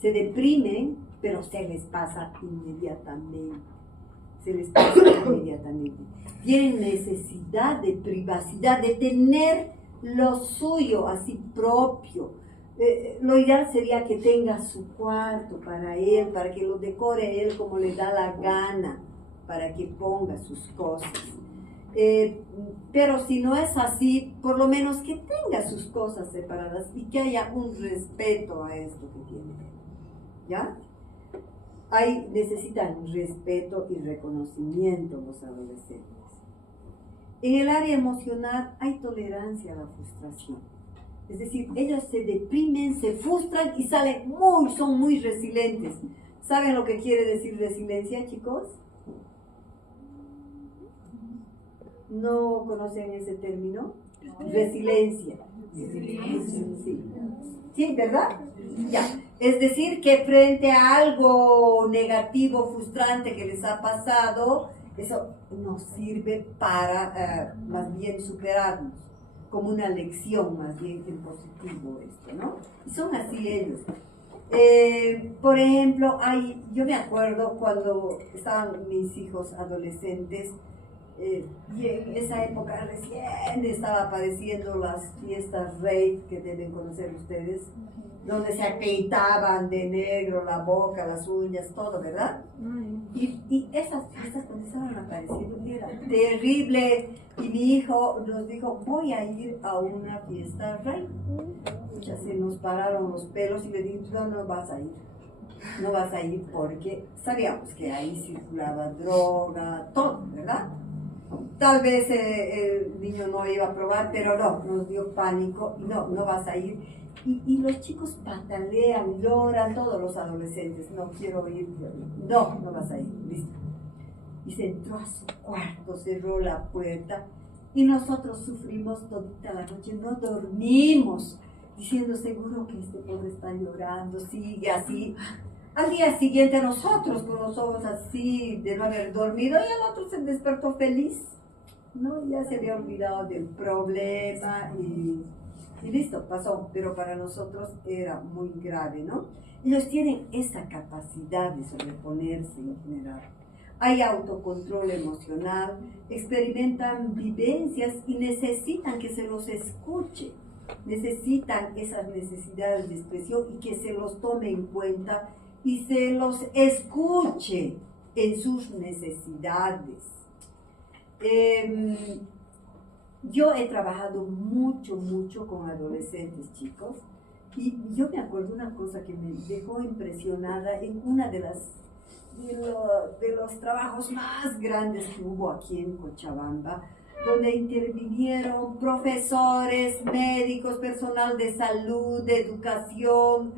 se deprimen, pero se les pasa inmediatamente. Se les pasa inmediatamente. Tienen necesidad de privacidad, de tener lo suyo así propio. Lo ideal sería que tenga su cuarto para él, para que lo decore él como le da la gana, para que ponga sus cosas. Pero si no es así, por lo menos que tenga sus cosas separadas y que haya un respeto a esto que tiene. ¿Ya? Necesitan respeto y reconocimiento los adolescentes. En el área emocional hay tolerancia a la frustración. Es decir, ellos se deprimen, se frustran y son muy resilientes. ¿Saben lo que quiere decir resiliencia, chicos? ¿No conocen ese término? Resiliencia. Sí. ¿Sí, verdad? Ya. Es decir, que frente a algo negativo, frustrante que les ha pasado, eso nos sirve para más bien superarnos, como una lección más bien en positivo esto, ¿no? Y son así ellos. Por ejemplo, yo me acuerdo cuando estaban mis hijos adolescentes, y en esa época recién estaba apareciendo las fiestas rave que deben conocer ustedes, donde se afeitaban de negro la boca, las uñas, todo, ¿verdad? Y esas fiestas cuando estaban apareciendo era terrible, y mi hijo nos dijo, voy a ir a una fiesta rave. Ya se nos pararon los pelos y le dije, no vas a ir. No vas a ir porque sabíamos que ahí circulaba droga, todo, ¿verdad? Tal vez el niño no iba a probar, pero no, nos dio pánico y no vas a ir. Y los chicos patalean, lloran, todos los adolescentes, no quiero ir, no vas a ir, listo. Y se entró a su cuarto, cerró la puerta y nosotros sufrimos todita la noche, no dormimos, diciendo seguro que este pobre está llorando, sigue así. Al día siguiente nosotros con los ojos así de no haber dormido y el otro se despertó feliz, ¿no? Ya se había olvidado del problema y listo, pasó, pero para nosotros era muy grave, ¿no? Ellos tienen esa capacidad de sobreponerse en general. Hay autocontrol emocional, experimentan vivencias y necesitan que se los escuche. Necesitan esas necesidades de expresión y que se los tome en cuenta y se los escuche en sus necesidades. Yo he trabajado mucho con adolescentes, chicos, y yo me acuerdo una cosa que me dejó impresionada en una de los trabajos más grandes que hubo aquí en Cochabamba, donde intervinieron profesores, médicos, personal de salud, de educación,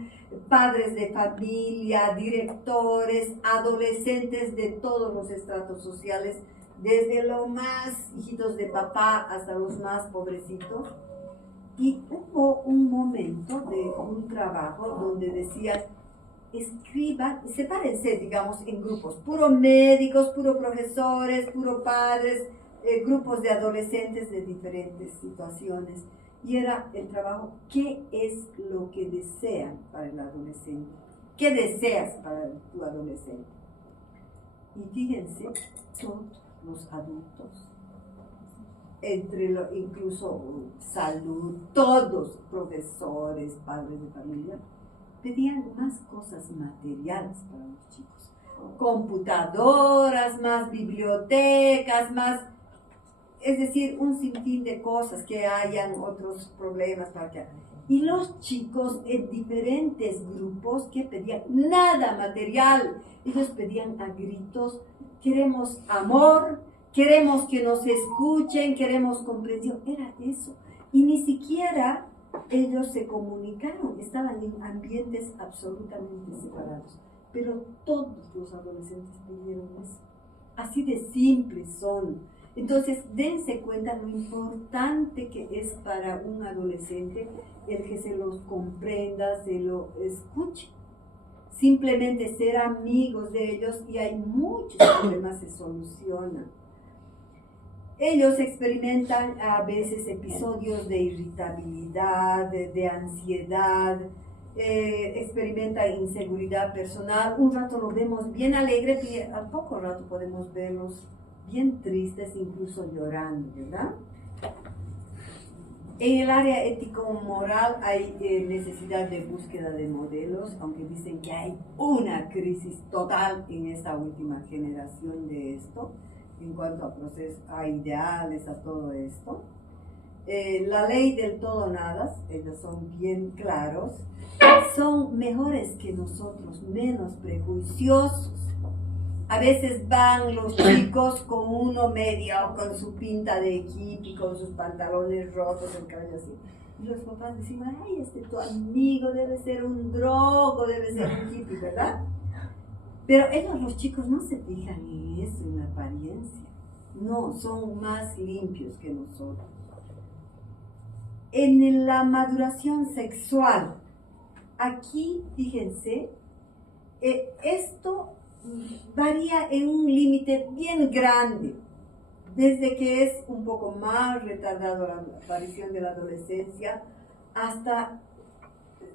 padres de familia, directores, adolescentes de todos los estratos sociales, desde los más hijitos de papá hasta los más pobrecitos. Y hubo un momento de un trabajo donde decían, escriban, sepárense, digamos, en grupos, puro médicos, puro profesores, puro padres, grupos de adolescentes de diferentes situaciones. Y era el trabajo, ¿qué es lo que desean para el adolescente? ¿Qué deseas para tu adolescente? Y fíjense, todos los adultos, incluso salud, todos, profesores, padres de familia, pedían más cosas materiales para los chicos. Computadoras, más bibliotecas, más, es decir, un sinfín de cosas, que hayan otros problemas para que... Y los chicos en diferentes grupos que pedían nada material, ellos pedían a gritos, queremos amor, queremos que nos escuchen, queremos comprensión, era eso. Y ni siquiera ellos se comunicaron, estaban en ambientes absolutamente separados. Pero todos los adolescentes pidieron eso. Así de simples son. Entonces, dense cuenta lo importante que es para un adolescente el que se los comprenda, se lo escuche. Simplemente ser amigos de ellos y hay muchos problemas se solucionan. Ellos experimentan a veces episodios de irritabilidad, de ansiedad, experimenta inseguridad personal, un rato lo vemos bien alegre y a poco rato podemos verlos bien tristes, incluso llorando, ¿verdad? En el área ético-moral hay necesidad de búsqueda de modelos, aunque dicen que hay una crisis total en esta última generación de esto, en cuanto a procesos, a ideales, a todo esto. La ley del todo nada, ellos son bien claros, son mejores que nosotros, menos prejuiciosos. A veces van los chicos con uno medio, con su pinta de hippie, con sus pantalones rotos, el cabello así. Y los papás dicen, ay, tu amigo debe ser un drogo, debe ser un hippie, ¿verdad? Pero ellos, los chicos, no se fijan en eso, en la apariencia. No, son más limpios que nosotros. En la maduración sexual, aquí, fíjense, esto varía en un límite bien grande, desde que es un poco más retardado la aparición de la adolescencia hasta,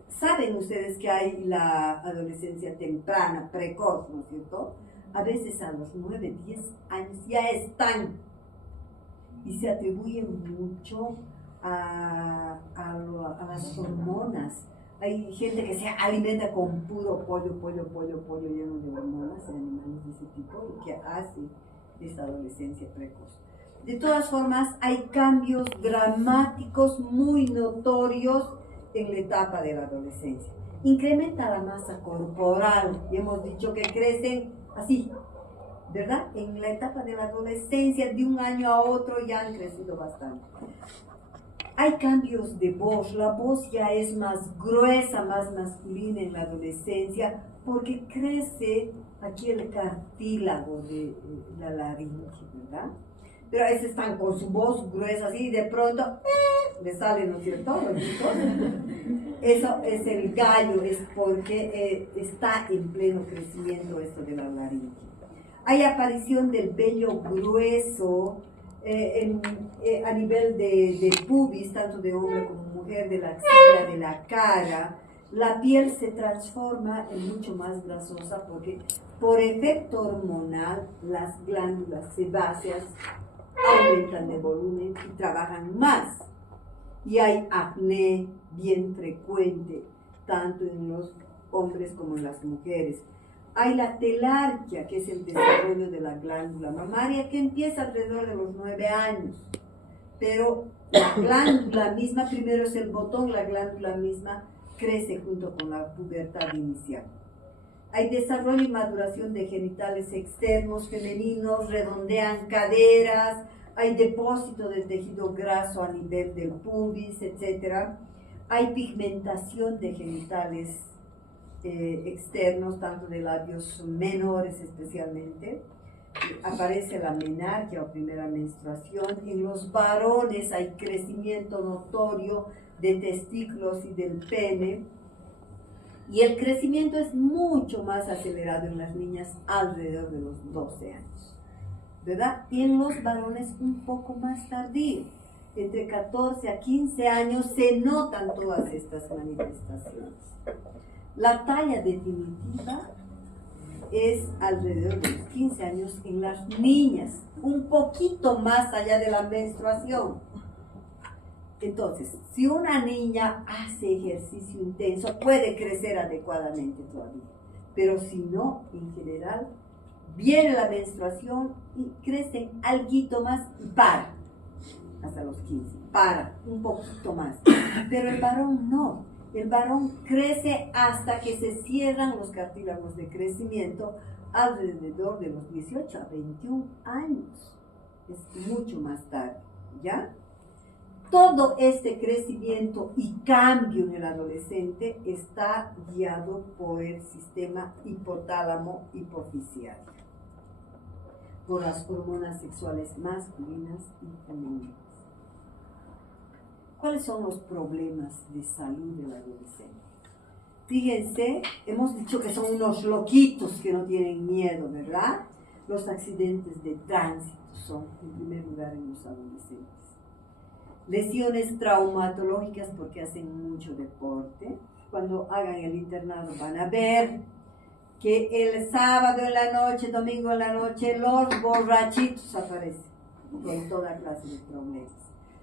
saben ustedes que hay la adolescencia temprana, precoz, ¿no es cierto? A veces a los 9, 10 años ya están y se atribuye mucho a las hormonas. Hay gente que se alimenta con puro pollo lleno de hormonas, de animales de ese tipo, y que hace esta adolescencia precoz. De todas formas, hay cambios dramáticos muy notorios en la etapa de la adolescencia. Incrementa la masa corporal, y hemos dicho que crecen así, ¿verdad? En la etapa de la adolescencia, de un año a otro, ya han crecido bastante. Hay cambios de voz, la voz ya es más gruesa, más masculina en la adolescencia, porque crece aquí el cartílago de la laringe, ¿verdad? Pero a veces están con su voz gruesa así y de pronto le sale, ¿no es cierto? Los chicos. Eso es el gallo, es porque está en pleno crecimiento esto de la laringe. Hay aparición del vello grueso, a nivel de pubis, tanto de hombre como mujer, de la axila, de la cara. La piel se transforma en mucho más grasosa porque por efecto hormonal las glándulas sebáceas aumentan de volumen y trabajan más. Y hay acné bien frecuente, tanto en los hombres como en las mujeres. Hay la telarquia, que es el desarrollo de la glándula mamaria, que empieza alrededor de los 9 años. Pero la glándula misma, primero es el botón, la glándula misma crece junto con la pubertad inicial. Hay desarrollo y maduración de genitales externos femeninos, redondean caderas, hay depósito de tejido graso a nivel del pubis, etc. Hay pigmentación de genitales externos, tanto de labios menores especialmente. Aparece la menarquia o primera menstruación. En los varones hay crecimiento notorio de testículos y del pene. Y el crecimiento es mucho más acelerado en las niñas alrededor de los 12 años, ¿verdad? Y en los varones un poco más tardío. Entre 14 a 15 años se notan todas estas manifestaciones. La talla definitiva es alrededor de los 15 años en las niñas, un poquito más allá de la menstruación. Entonces, si una niña hace ejercicio intenso, puede crecer adecuadamente todavía. Pero si no, en general, viene la menstruación y crecen alguito más y para. Hasta los 15, para, un poquito más. Pero el varón no. El varón crece hasta que se cierran los cartílagos de crecimiento alrededor de los 18 a 21 años. Es mucho más tarde, ¿ya? Todo este crecimiento y cambio en el adolescente está guiado por el sistema hipotálamo hipofisiario, por las hormonas sexuales masculinas y femeninas. ¿Cuáles son los problemas de salud del adolescente? Fíjense, hemos dicho que son unos loquitos que no tienen miedo, ¿verdad? Los accidentes de tránsito son, en primer lugar, en los adolescentes. Lesiones traumatológicas porque hacen mucho deporte. cuando hagan el internado van a ver que el sábado en la noche, domingo en la noche, los borrachitos aparecen con toda clase de problemas.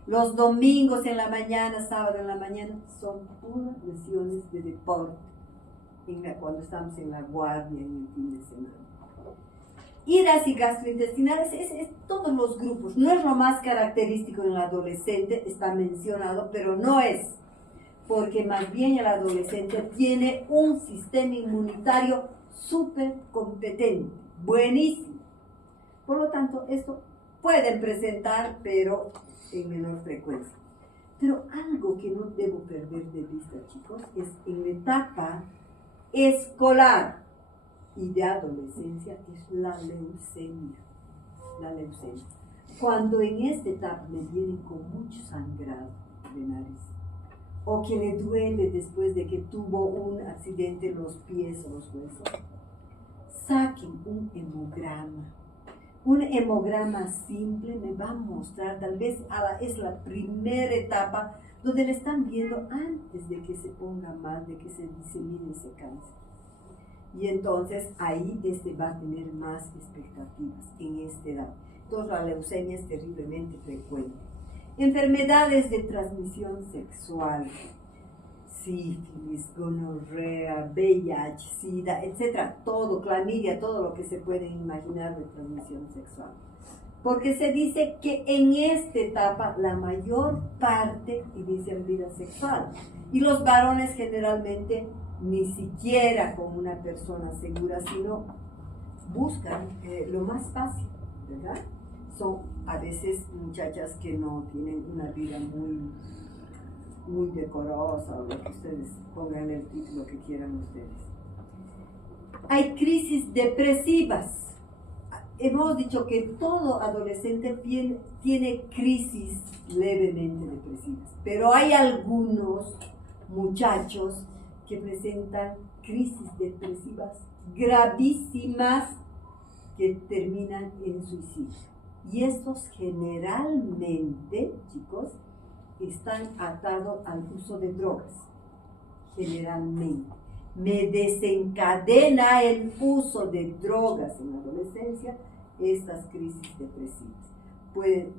Los domingos en la mañana, sábado en la mañana, son puras lesiones de deporte, cuando estamos en la guardia en el fin de semana. Iras y gastrointestinales es todos los grupos, no es lo más característico en el adolescente, está mencionado, pero no es, porque más bien el adolescente tiene un sistema inmunitario súper competente, buenísimo. Por lo tanto, esto pueden presentar, pero en menor frecuencia. Pero algo que no debo perder de vista, chicos, es en la etapa escolar y de adolescencia, es la leucemia. La leucemia. Cuando en esta etapa me vienen con mucho sangrado de nariz, o que le duele después de que tuvo un accidente en los pies o los huesos, saquen un hemograma. Un hemograma simple me va a mostrar, tal vez es la primera etapa donde le están viendo antes de que se ponga mal, de que se disemine ese cáncer. Y entonces ahí va a tener más expectativas en esta edad. Entonces la leucemia es terriblemente frecuente. Enfermedades de transmisión sexual, sífilis, gonorrea, VIH, SIDA, etc. Todo, clamidia, todo lo que se puede imaginar de transmisión sexual. Porque se dice que en esta etapa la mayor parte inician vida sexual. Y los varones generalmente ni siquiera como una persona segura, sino buscan lo más fácil, ¿verdad? Son a veces muchachas que no tienen una vida muy decorosa, o lo que ustedes pongan el título que quieran ustedes. Hay crisis depresivas. Hemos dicho que todo adolescente tiene crisis levemente depresivas, pero hay algunos muchachos que presentan crisis depresivas gravísimas que terminan en suicidio. Y estos generalmente, chicos, están atados al uso de drogas. Generalmente. Me desencadena el uso de drogas en la adolescencia estas crisis depresivas.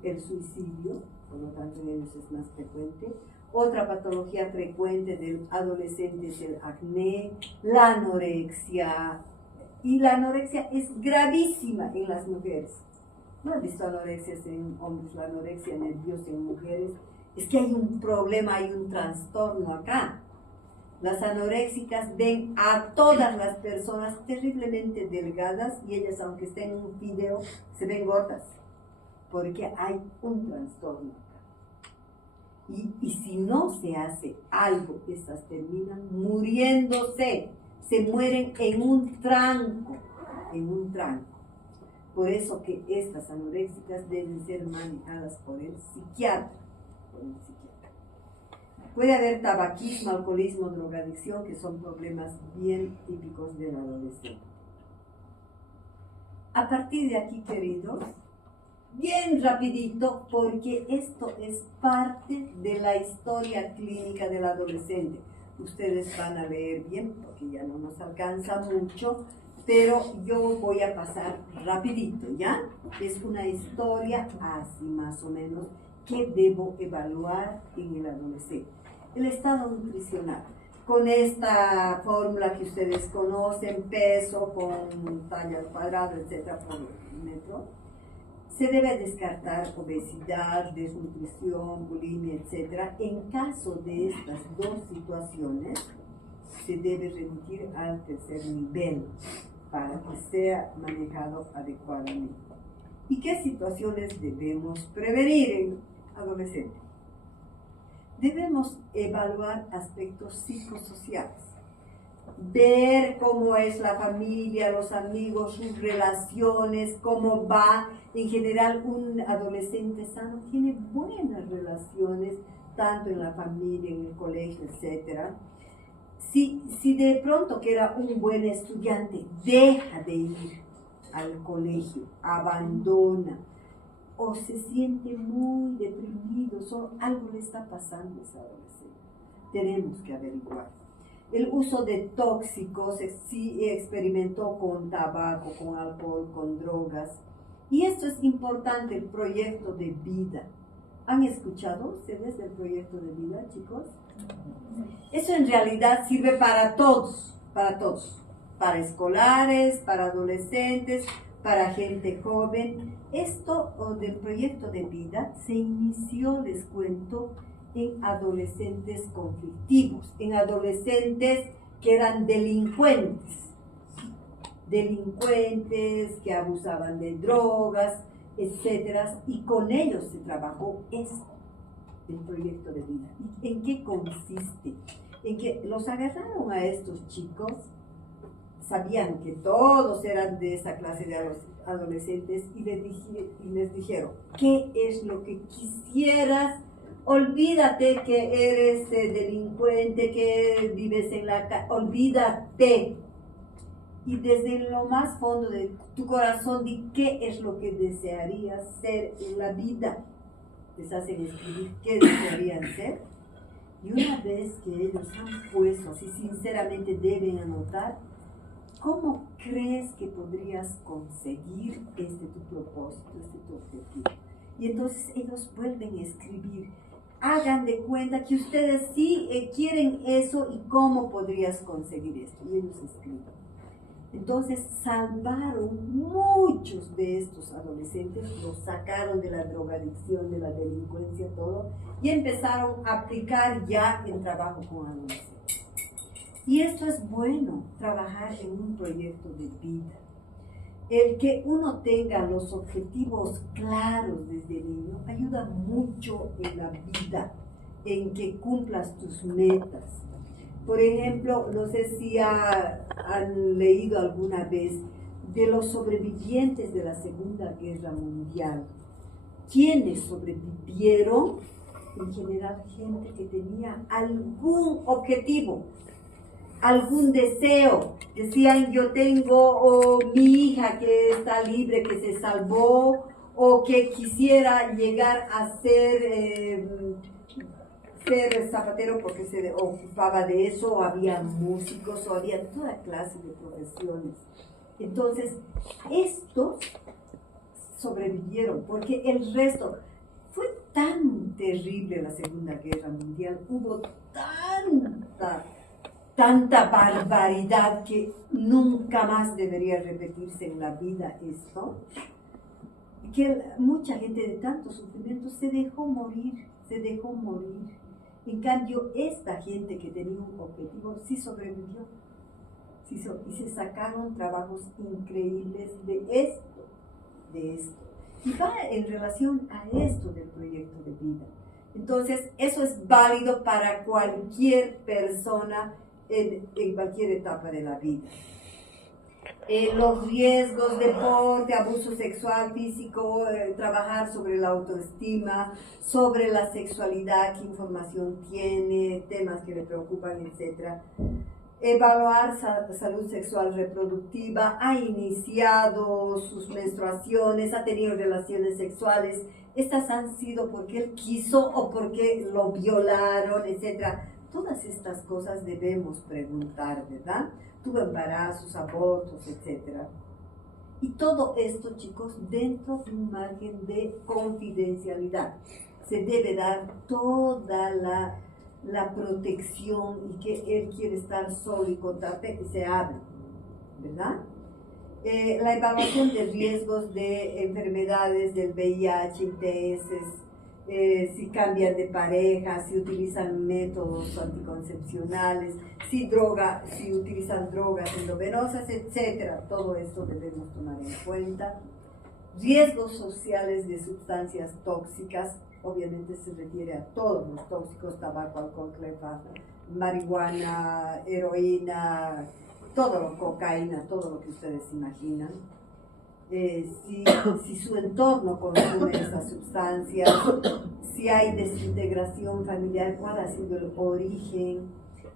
El suicidio, por lo tanto en ellos es más frecuente. Otra patología frecuente del adolescente es el acné, la anorexia. Y la anorexia es gravísima en las mujeres. ¿No han visto anorexias en hombres? La anorexia nerviosa en mujeres. Es que hay un problema, hay un trastorno acá. Las anoréxicas ven a todas las personas terriblemente delgadas y ellas, aunque estén en un video, se ven gordas. Porque hay un trastorno. Y si no se hace algo, estas terminan muriéndose, se mueren en un tranco, Por eso que estas anoréxicas deben ser manejadas por el psiquiatra. Puede haber tabaquismo, alcoholismo, drogadicción, que son problemas bien típicos del adolescente. A partir de aquí, queridos, bien rapidito, porque esto es parte de la historia clínica del adolescente. Ustedes van a leer bien, porque ya no nos alcanza mucho, pero yo voy a pasar rapidito, ¿ya? Es una historia así más o menos que debo evaluar en el adolescente. El estado nutricional. Con esta fórmula que ustedes conocen, peso con talla al cuadrado, etcétera, por metro, se debe descartar obesidad, desnutrición, bulimia, etcétera. En caso de estas dos situaciones, se debe remitir al tercer nivel para que sea manejado adecuadamente. ¿Y qué situaciones debemos prevenir en adolescentes? Debemos evaluar aspectos psicosociales, ver cómo es la familia, los amigos, sus relaciones, cómo va. En general, un adolescente sano tiene buenas relaciones, tanto en la familia, en el colegio, etc. Si de pronto que era un buen estudiante, deja de ir al colegio, abandona, o se siente muy deprimido, algo le está pasando a ese adolescente. Tenemos que averiguar. el uso de tóxicos, sí experimentó con tabaco, con alcohol, con drogas. Y esto es importante, el proyecto de vida. ¿Han escuchado ustedes del proyecto de vida, chicos? Eso en realidad sirve para todos, para escolares, para adolescentes, para gente joven. Esto del proyecto de vida se inició, les cuento, en adolescentes conflictivos, en adolescentes que eran delincuentes que abusaban de drogas, etcétera, y con ellos se trabajó esto, el proyecto de vida. ¿En qué consiste? En que los agarraron a estos chicos, sabían que todos eran de esa clase de adolescentes y les dijeron, ¿qué es lo que quisieras? Olvídate que eres delincuente, que vives en la calle, olvídate. Y desde lo más fondo de tu corazón, di qué es lo que desearías ser en la vida. Les hacen escribir qué desearían ser. Y una vez que ellos han puesto, así sinceramente deben anotar, ¿cómo crees que podrías conseguir tu propósito, tu objetivo? Y entonces ellos vuelven a escribir. Hagan de cuenta que ustedes sí quieren eso y cómo podrías conseguir esto. Y ellos escriben. Entonces salvaron muchos de estos adolescentes, los sacaron de la drogadicción, de la delincuencia, todo, y empezaron a aplicar ya el trabajo con adolescentes. Y esto es bueno, trabajar en un proyecto de vida. El que uno tenga los objetivos claros desde niño ayuda mucho en la vida, en que cumplas tus metas. Por ejemplo, no sé si han leído alguna vez de los sobrevivientes de la Segunda Guerra Mundial. ¿Quiénes sobrevivieron? En general, gente que tenía algún objetivo, algún deseo. Decían, yo tengo mi hija que está libre, que se salvó, o que quisiera llegar a ser zapatero porque se ocupaba de eso, o había músicos, o había toda clase de profesiones. Entonces, estos sobrevivieron, porque el resto fue tan terrible la Segunda Guerra Mundial, hubo tanta barbaridad que nunca más debería repetirse en la vida esto, que mucha gente de tanto sufrimiento se dejó morir. En cambio, esta gente que tenía un objetivo sí sobrevivió, y se sacaron trabajos increíbles de esto. Y va en relación a esto del proyecto de vida. Entonces, eso es válido para cualquier persona en cualquier etapa de la vida. Los riesgos, deporte, abuso sexual, físico, trabajar sobre la autoestima, sobre la sexualidad, qué información tiene, temas que le preocupan, etc. Evaluar salud sexual reproductiva, ha iniciado sus menstruaciones, ha tenido relaciones sexuales. Estas han sido porque él quiso o porque lo violaron, etc. Todas estas cosas debemos preguntar, ¿verdad? Tuvo embarazos, abortos, etc. Y todo esto, chicos, dentro de un margen de confidencialidad. Se debe dar toda la protección y que él quiere estar solo y contarte y se abre, ¿verdad? La evaluación de riesgos de enfermedades del VIH, ITS, si cambian de pareja, si utilizan métodos anticoncepcionales, si utilizan drogas endovenosas, etc. Todo esto debemos tomar en cuenta. Riesgos sociales de sustancias tóxicas, obviamente se refiere a todos los tóxicos, tabaco, alcohol, clefa, marihuana, heroína, cocaína, todo lo que ustedes imaginan. Si su entorno consume esas sustancias, si hay desintegración familiar, cuál ha sido el origen,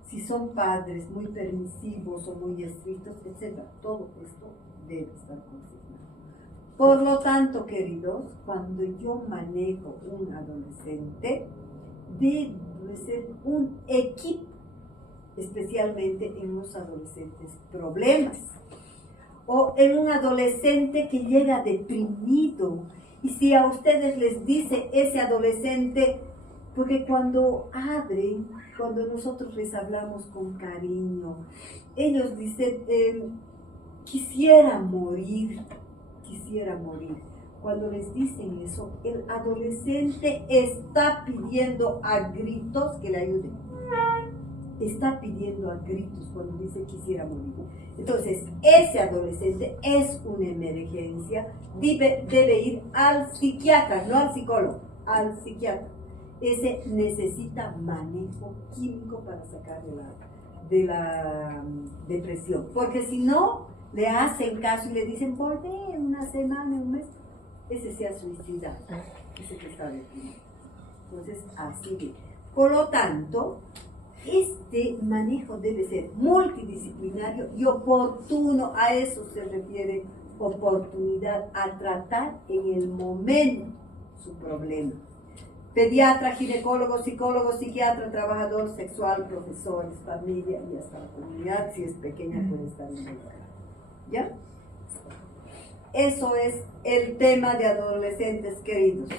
si son padres muy permisivos o muy estrictos, etc. Todo esto debe estar consignado. Por lo tanto, queridos, cuando yo manejo un adolescente, debe ser un equipo. especialmente en los adolescentes problemas. O en un adolescente que llega deprimido. Y si a ustedes les dice ese adolescente, porque cuando abren, cuando nosotros les hablamos con cariño, ellos dicen, quisiera morir. Cuando les dicen eso, el adolescente está pidiendo a gritos que le ayuden. Está pidiendo a gritos cuando dice quisiera morir. Entonces, ese adolescente es una emergencia, debe ir al psiquiatra, no al psicólogo, al psiquiatra. Ese necesita manejo químico para sacar de la depresión. Porque si no, le hacen caso y le dicen, volvé una semana, un mes, ese se ha suicidado, ese que está deprimido. Entonces, así que, por lo tanto, este manejo debe ser multidisciplinario y oportuno, a eso se refiere oportunidad, a tratar en el momento su problema. Pediatra, ginecólogo, psicólogo, psiquiatra, trabajador sexual, profesores, familia y hasta la comunidad, si es pequeña, puede estar involucrada. ¿Ya? Eso es el tema de adolescentes queridos.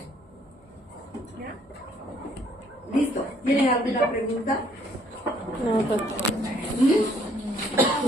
¿Ya? ¿Listo? ¿Tienen alguna pregunta? No, doctor.